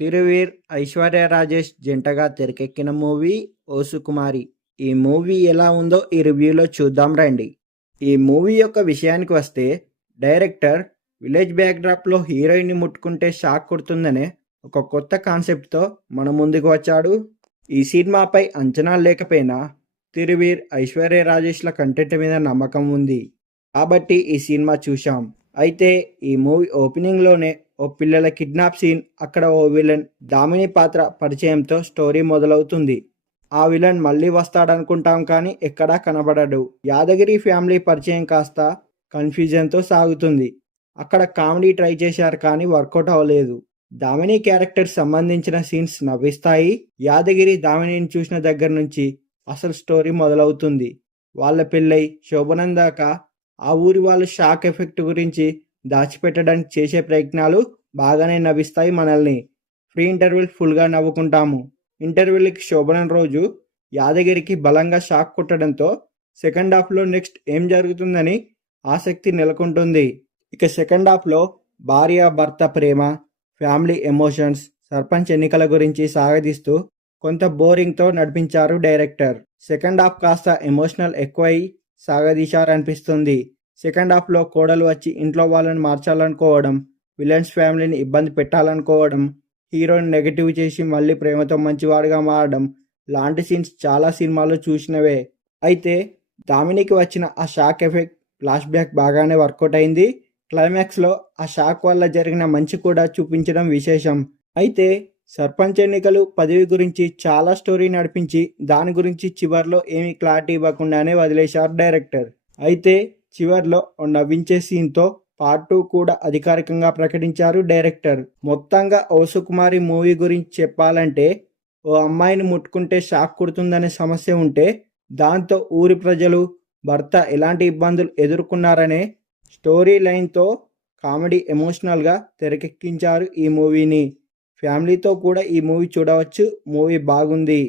తిరువీర్ ఐశ్వర్య రాజేష్ జంటగా తెరకెక్కిన మూవీ ఓ సుకుమారి. ఈ మూవీ ఎలా ఉందో ఈ రివ్యూలో చూద్దాం రండి. ఈ మూవీ యొక్క విషయానికి వస్తే, డైరెక్టర్ విలేజ్ బ్యాక్డ్రాప్లో హీరోయిన్ని ముట్టుకుంటే షాక్ కొడుతుందనే ఒక కొత్త కాన్సెప్ట్తో మన ముందుకు వచ్చాడు. ఈ సినిమాపై అంచనాలు లేకపోయినా తిరువీర్ ఐశ్వర్య రాజేష్ల కంటెంట్ మీద నమ్మకం ఉంది కాబట్టి ఈ సినిమా చూశాం. అయితే ఈ మూవీ ఓపెనింగ్లోనే ఓ పిల్లల కిడ్నాప్ సీన్, అక్కడ ఓ విలన్ దామిని పాత్ర పరిచయంతో స్టోరీ మొదలవుతుంది. ఆ విలన్ మళ్ళీ వస్తాడనుకుంటాం కానీ ఎక్కడా కనబడడు. యాదగిరి ఫ్యామిలీ పరిచయం కాస్త కన్ఫ్యూజన్తో సాగుతుంది. అక్కడ కామెడీ ట్రై చేశారు కానీ వర్కౌట్ అవ్వలేదు. దామిని క్యారెక్టర్ సంబంధించిన సీన్స్ నవ్విస్తాయి. యాదగిరి దామినిని చూసిన దగ్గర నుంచి అసలు స్టోరీ మొదలవుతుంది. వాళ్ళ పెళ్ళై శోభనం దాకా ఆ ఊరి వాళ్ళు షాక్ ఎఫెక్ట్ గురించి దాచిపెట్టడానికి చేసే ప్రయత్నాలు బాగానే నవ్విస్తాయి మనల్ని. ఫ్రీ ఇంటర్వెల్ ఫుల్గా నవ్వుకుంటాము. ఇంటర్వెల్కి శోభనం రోజు యాదగిరికి బలంగా షాక్ కొట్టడంతో సెకండ్ హాఫ్లో నెక్స్ట్ ఏం జరుగుతుందని ఆసక్తి నెలకొంటుంది. ఇక సెకండ్ హాఫ్లో భార్య భర్త ప్రేమ, ఫ్యామిలీ ఎమోషన్స్, సర్పంచ్ ఎన్నికల గురించి సాగదీస్తూ కొంత బోరింగ్తో నడిపించారు డైరెక్టర్. సెకండ్ హాఫ్ కాస్త ఎమోషనల్ ఎక్కువై సాగదీశారనిపిస్తుంది. సెకండ్ హాఫ్లో కోడలు వచ్చి ఇంట్లో వాళ్ళని మార్చాలనుకోవడం, విలన్స్ ఫ్యామిలీని ఇబ్బంది పెట్టాలనుకోవడం, హీరోని నెగిటివ్ చేసి మళ్ళీ ప్రేమతో మంచివాడిగా మారడం లాంటి సీన్స్ చాలా సినిమాల్లో చూసినవే. అయితే దామినికి వచ్చిన ఆ షాక్ ఎఫెక్ట్ ఫ్లాష్ బ్యాక్ బాగానే వర్కౌట్ అయింది. క్లైమాక్స్లో ఆ షాక్ వల్ల జరిగిన మంచి కూడా చూపించడం విశేషం. అయితే సర్పంచ్ ఎన్నికలు పదవి గురించి చాలా స్టోరీ నడిపించి దాని గురించి చివర్లో ఏమీ క్లారిటీ ఇవ్వకుండానే వదిలేశారు డైరెక్టర్. అయితే చివర్లో ఓ నవ్వించే సీన్తో పార్ట్ 2 కూడా అధికారికంగా ప్రకటించారు డైరెక్టర్. మొత్తంగా ఓ సుకుమారి మూవీ గురించి చెప్పాలంటే, ఓ అమ్మాయిని ముట్టుకుంటే షాక్ కొడుతుందనే సమస్య ఉంటే, దాంతో ఊరి ప్రజలు, భర్త ఎలాంటి ఇబ్బందులు ఎదుర్కొన్నారనే స్టోరీ లైన్తో కామెడీ ఎమోషనల్గా తెరకెక్కించారు ఈ మూవీని. ఫ్యామిలీతో కూడా ఈ మూవీ చూడవచ్చు. మూవీ బాగుంది.